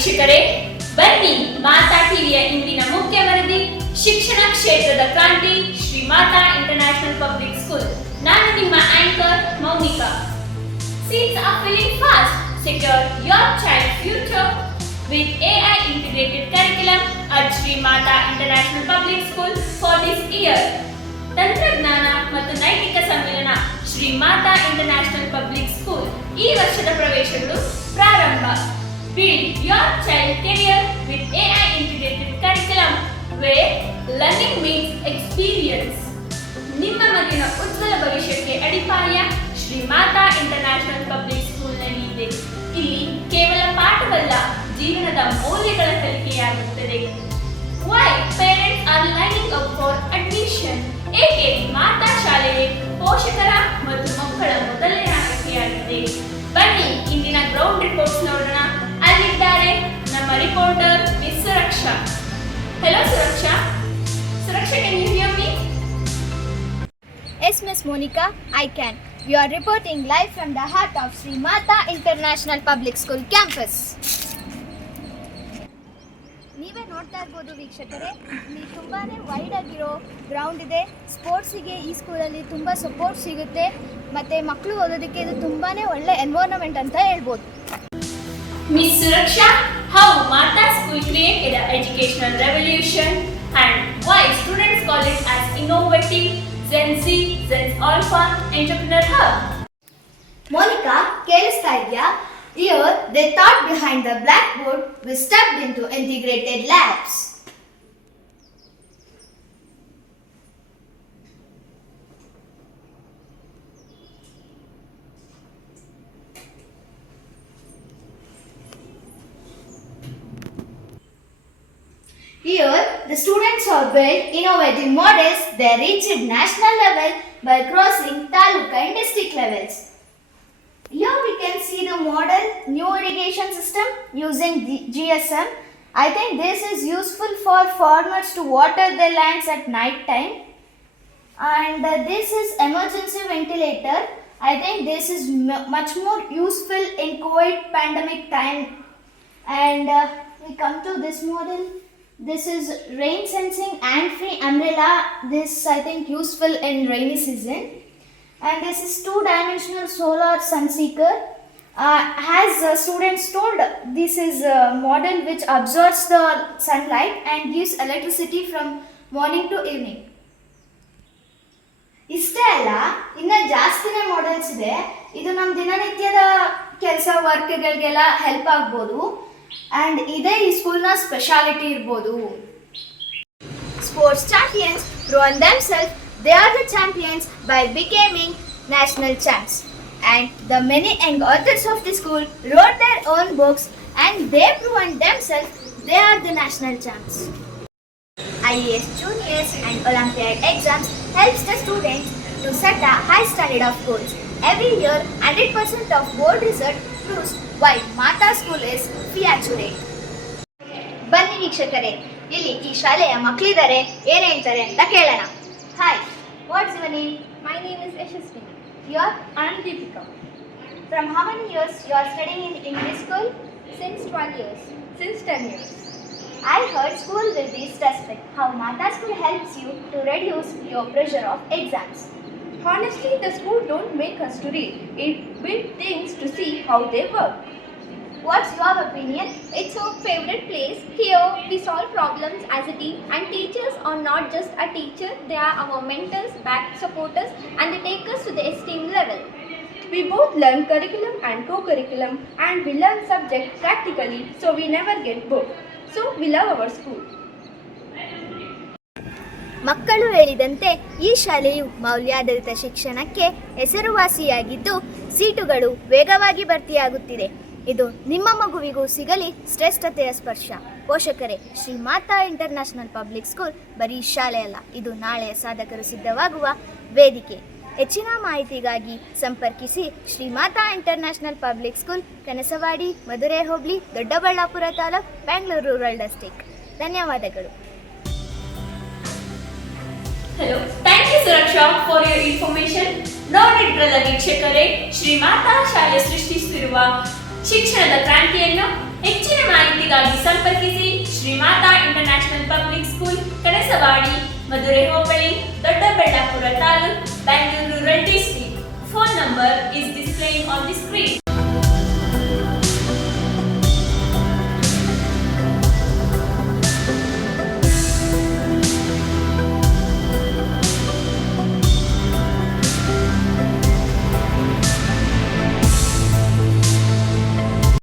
ವೀಕ್ಷಕರೇ, ಬನ್ನಿ ಮಾತಾ ಟಿವಿಯ ಇಂದಿನ ಮುಖ್ಯ ವರದಿ ಶಿಕ್ಷಣ ಕ್ಷೇತ್ರದ ಕ್ರಾಂತಿ ಶ್ರೀ ಮಾತಾ ಇಂಟರ್ನ್ಯಾಷನಲ್ ಪಬ್ಲಿಕ್ ಸ್ಕೂಲ್. ನಾನು ನಿಮ್ಮ ಆಂಕರ್ Mounika. Seats are filling fast. Secure your child's future with AI integrated curriculum at Sri Mata International Public School for this year. ತಂತ್ರಜ್ಞಾನ ಮತ್ತು ನೈತಿಕ ಸಮ್ಮಿಲನ ಶ್ರೀ ಮಾತಾ ಇಂಟರ್ನ್ಯಾಷನಲ್ ಪಬ್ಲಿಕ್ ಸ್ಕೂಲ್ ಈ ವರ್ಷದ ಪ್ರವೇಶಗಳು ಪ್ರಾರಂಭ. Build your child career with AI integrated curriculum where learning meets experience. ನಿಮ್ಮ ಮಗುವಿನ ಉಜ್ವಲ ಭವಿಷ್ಯಕ್ಕೆ ಅಡಿಪಾಯ ಶ್ರೀ ಮಾತಾ ಇಂಟರ್ನ್ಯಾಷನಲ್ ಪಬ್ಲಿಕ್ ಸ್ಕೂಲ್ನಲ್ಲಿ ಇದೆ. ಇಲ್ಲಿ ಕೇವಲ ಪಾಠವಲ್ಲ, ಜೀವನದ ಮೌಲ್ಯಗಳ ಕಲಿಕೆಯಾಗುತ್ತದೆ. Why parents are lining up for admission? ಏಕೆ ಮಾತಾ ಶಾಲೆಗೆ ಪೋಷಕರ ಮತ್ತು ಮಕ್ಕಳ ಮೊದಲನೇ ಆಯ್ಕೆಯಾಗಿದೆ. ಬನ್ನಿ ಇಂದಿನ ಗ್ರೌಂಡ್ ರಿಪೋರ್ಟ್ಸ್ ನೋಡೋಣ. ಅಲ್ಲಿದ್ದಾರೆ ನಮ್ಮ ರಿಪೋರ್ಟರ್ ಮಿಸ್ ಸುರಕ್ಷಾ. ಹೆಲೋ Suraksha. Suraksha, can you hear me? Yes, Miss Monica, I can. We are reporting live from the heart of Sri Mata International Public School campus. ನೀವೇ ನೋಡ್ತಾ ಇರ್ಬೋದು ವೀಕ್ಷಕರೇ, ಇಲ್ಲಿ ತುಂಬಾ ವೈಡ್ ಆಗಿರೋ ಗ್ರೌಂಡ್ ಇದೆ. ಸ್ಪೋರ್ಟ್ಸಿಗೆ ಈ ಸ್ಕೂಲಲ್ಲಿ ತುಂಬ ಸಪೋರ್ಟ್ ಸಿಗುತ್ತೆ ಮತ್ತು ಮಕ್ಕಳು ಓದೋದಕ್ಕೆ ಇದು ತುಂಬಾ ಒಳ್ಳೆ ಎನ್ವೈರನ್ಮೆಂಟ್ ಅಂತ ಹೇಳ್ಬೋದು. Miss Suraksha, how Mata School created an educational revolution and why students call it as innovative Gen Z, Gen Alpha entrepreneur hub? Monica, ಕೇಳಿಸ್ತಾ ಇದೆಯಾ? Here, they thought behind the blackboard, we stepped into integrated labs. Here, the students have built innovative models. They reached national level by crossing taluka and district levels. Here we can see the model new irrigation system using GSM. I think this is useful for farmers to water their lands at night time. And this is emergency ventilator. I think this is much more useful in COVID pandemic time. And we come to this model. This is rain sensing and free umbrella. This I think useful in rainy season. And this is two-dimensional solar sun seeker. As students told, this is a model which absorbs the sunlight and gives electricity from morning to evening. ಇಷ್ಟೇ ಅಲ್ಲ, ಇನ್ನು ಜಾಸ್ತಿನೇ ಮಾಡೆಲ್ಸ್ ಇದೆ. ಇದು ನಮ್ಮ ದಿನನಿತ್ಯದ ಕೆಲಸ ವರ್ಕ್ಗಳಿಗೆಲ್ಲ ಹೆಲ್ಪ್ ಆಗ್ಬೋದು. ಆ್ಯಂಡ್ ಇದೇ ಈ ಸ್ಕೂಲ್ನ ಸ್ಪೆಷಾಲಿಟಿ ಇರ್ಬೋದು. Sports champions run themselves. They are the champions by becoming national champs. And the many young authors of the school wrote their own books and they proven themselves they are the national champs. IAS juniors and Olympiad exams helps the students to set a high standard of goals. Every year, 100% of board result proves why Mata School is fee accurate. ಬನ್ನಿ ವೀಕ್ಷಕರೇ, ಇಲ್ಲಿ ಈ ಶಾಲೆಯ ಮಕ್ಕಳಿದ್ದಾರೆ, ಏನು ಹೇಳ್ತಾರೆ ಅಂತ ಕೇಳೋಣ. Hi, what's your name? My name is Yashaswini. Your? I am Deepika. From how many years you are studying in English school? Since 12 years. Since 10 years. I heard school will be stressful. How Mata School helps you to reduce your pressure of exams? Honestly, the school don't make us to read. It build things to see how they work. What's your opinion? It's our favorite place. Here, we solve problems as a team, and teachers are not just a teacher, they are our mentors, back supporters, and they take us to the esteemed level. We both learn curriculum and co-curriculum, and we learn subjects practically, so we never get bored. So, we love our school. ಮಕ್ಕಳು ಹೇಳಿದಂತೆ ಈ ಶಾಲೆಯು ಮೌಲ್ಯಾಧಾರಿತ ಶಿಕ್ಷಣಕ್ಕೆ ಹೆಸರುವಾಸಿಯಾಗಿದ್ದು ಸೀಟುಗಳು ವೇಗವಾಗಿ ಭರ್ತಿಯಾಗುತ್ತಿದೆ. ಇದು ನಿಮ್ಮ ಮಗುವಿಗೂ ಸಿಗಲಿ ಶ್ರೇಷ್ಠತೆಯ ಸ್ಪರ್ಶ. ಪೋಷಕರೇ, ಶ್ರೀ ಮಾತಾ ಇಂಟರ್ನ್ಯಾಷನಲ್ ಪಬ್ಲಿಕ್ ಸ್ಕೂಲ್ ಬರೀ ಶಾಲೆ ಅಲ್ಲ, ಇದು ನಾಳೆಯ ಸಾಧಕರು ಸಿದ್ಧವಾಗುವ ವೇದಿಕೆ. ಹೆಚ್ಚಿನ ಮಾಹಿತಿಗಾಗಿ ಸಂಪರ್ಕಿಸಿ ಶ್ರೀ Mata international public school, Kanasavadi, ಮಧುರೈ ಹೋಬಳಿ, ದೊಡ್ಡಬಳ್ಳಾಪುರ ತಾಲೂಕು, ಬ್ಯಾಂಗ್ಳೂರು ರೂರಲ್ ಡಿಸ್ಟ್ರಿಕ್ಟ್. ಧನ್ಯವಾದಗಳು. Hello, thank you Suraksha for your information. ನೋಡಿದ್ರಲ್ಲ ವೀಕ್ಷಕರೇ, ಶ್ರೀ ಮಾತಾ ಶಾಲೆ ಸೃಷ್ಟಿಸಿರುವ ಶಿಕ್ಷಣದ ಕ್ರಾಂತಿಯನ್ನು ಹೆಚ್ಚಿನ ಮಾಹಿತಿಗಾಗಿ ಸಂಪರ್ಕಿಸಿ Shrimata international public school, Kanasawadi, Madhure ಹೋಬಳಿ, Doddaballapur taluk, Bangalore rural district. Phone number is displaying on the screen.